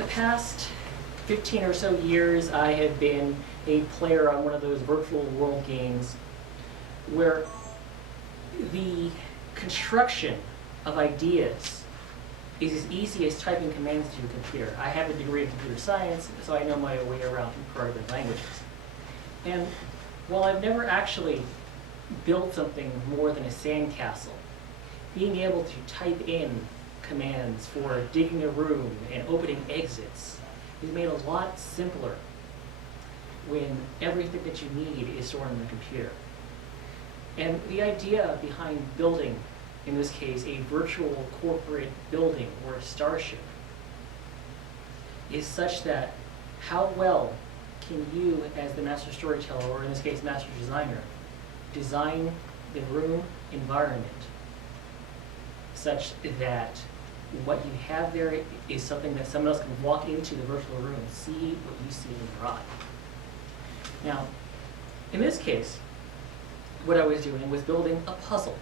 the past 15 or so years, I have been a player on one of those virtual world games where the construction of ideas is as easy as typing commands to a computer. I have a degree in computer science, so I know my way around programming languages. And while I've never actually built something more than a sandcastle, being able to type in commands for digging a room and opening exits is made a lot simpler when everything that you need is stored on the computer. And the idea behind building, in this case, a virtual corporate building or a starship, is such that how well can you, as the master storyteller, or in this case, master designer, design the room environment such that what you have there is something that someone else can walk into the virtual room and see what you see in your eye. Now, in this case, what I was doing was building a puzzle.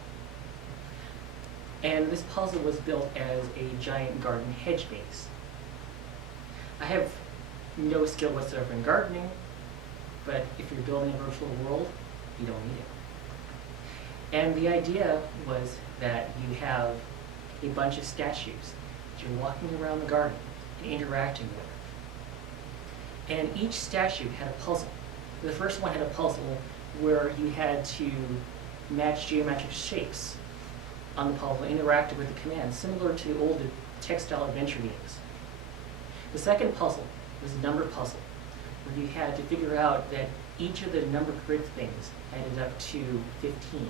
And this puzzle was built as a giant garden hedge maze. I have no skill whatsoever in gardening, but if you're building a virtual world, you don't need it. And the idea was that you have a bunch of statues that you're walking around the garden and interacting with. And each statue had a puzzle. The first one had a puzzle where you had to match geometric shapes on the puzzle, interacted with the commands, similar to old textile adventure games. The second puzzle was a number puzzle, where you had to figure out that each of the number grid things added up to 15.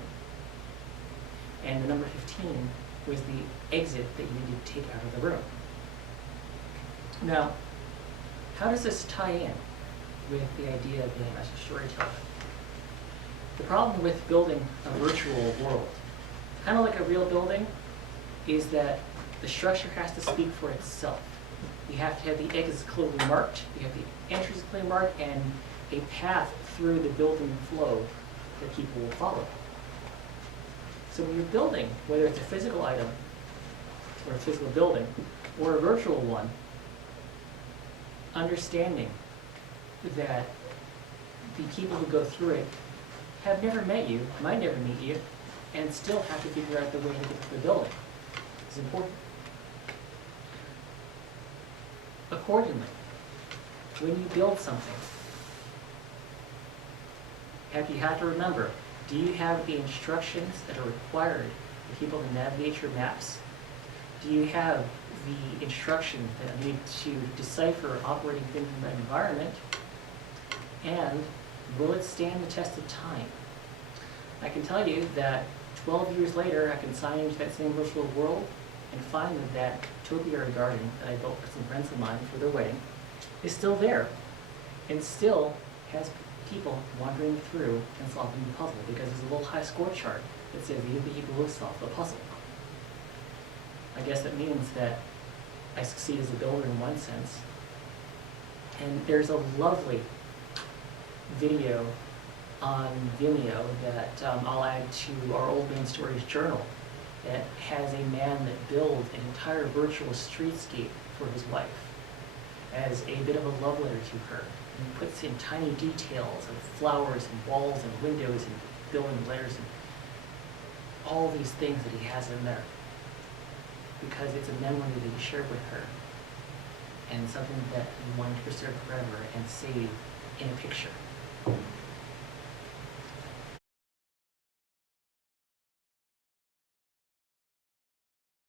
And the number 15 was the exit that you needed to take out of the room. Now, how does this tie in with the idea of being a master storyteller? The problem with building a virtual world, kind of like a real building, is that the structure has to speak for itself. You have to have the exits clearly marked, you have the entries clearly marked, and a path through the building flow that people will follow. So when you're building, whether it's a physical item, or a physical building, or a virtual one, understanding that the people who go through it have never met you, might never meet you, and still have to figure out the way to get to the building is important. Accordingly, when you build something, you have to remember, do you have the instructions that are required for people to navigate your maps? Do you have the instructions that are needed to decipher operating things in that environment? And will it stand the test of time? I can tell you that 12 years later, I can sign into that same virtual world and find that topiary garden that I built for some friends of mine for their wedding is still there and still has people wandering through and solving the puzzle, because there's a little high score chart that says these are the people who solved the puzzle. I guess that means that I succeed as a builder in one sense. And there's a lovely video on Vimeo that I'll add to our Old Man Stories journal that has a man that builds an entire virtual streetscape for his wife as a bit of a love letter to her. And he puts in tiny details of flowers and walls and windows and building letters and all these things that he has in there, because it's a memory that he shared with her and something that he wanted to preserve forever and save in a picture.